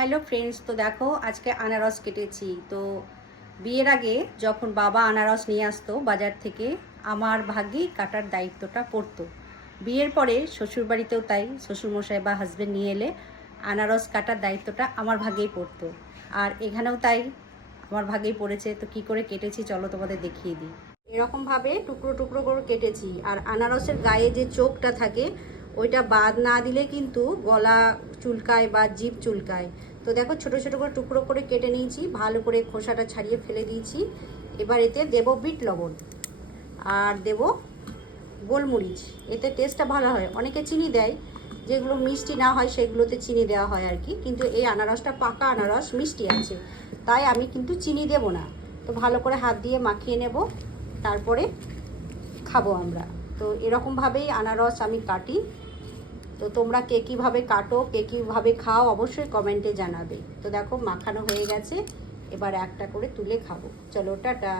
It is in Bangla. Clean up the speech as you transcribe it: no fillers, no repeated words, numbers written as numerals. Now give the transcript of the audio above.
হ্যালো ফ্রেন্ডস, তো দেখো আজকে আনারস কেটেছি। তো বিয়ের আগে যখন বাবা আনারস নিয়ে আসতো বাজার থেকে, আমার ভাগ্যেই কাটার দায়িত্বটা পড়তো। বিয়ের পরে শ্বশুরবাড়িতেও তাই, শ্বশুরমশাই বা হাজব্যান্ড নিয়ে এলে আনারস কাটার দায়িত্বটা আমার ভাগেই পড়তো। আর এখানেও তাই আমার ভাগেই পড়েছে। তো কি করে কেটেছি চলো তোমাদের দেখিয়ে দিই। এরকমভাবে টুকরো টুকরো করে কেটেছি। আর আনারসের গায়ে যে চোখটা থাকে ওইটা বাদ না দিলে কিন্তু গলা চুলকায় বা জিভ চুলকায়। তো দেখো ছোট ছোট করে টুকরো করে কেটে নিয়েছি, ভালো করে খোসাটা ছাড়িয়ে ফেলে দিয়েছি। এবার এতে দেবো বিট লবণ আর দেব গোলমরিচ, এতে টেস্টটা ভালো হয়। অনেকে চিনি দেয়, যেগুলো মিষ্টি না হয় সেগুলোতে চিনি দেওয়া হয় আর কি, কিন্তু এই আনারসটা পাকা আনারস, মিষ্টি আছে, তাই আমি কিন্তু চিনি দেব না। তো ভালো করে হাত দিয়ে মাখিয়ে নেব, তারপরে খাবো আমরা। তো এরকমভাবেই আনারস আমি কাটি। তো তোমরা কে কীভাবে কাটো, কে কীভাবে খাও অবশ্যই কমেন্টে জানাবে। তো দেখো মাখানো হয়ে গেছে, এবার একটা করে তুলে খাবো। চলো টাটা।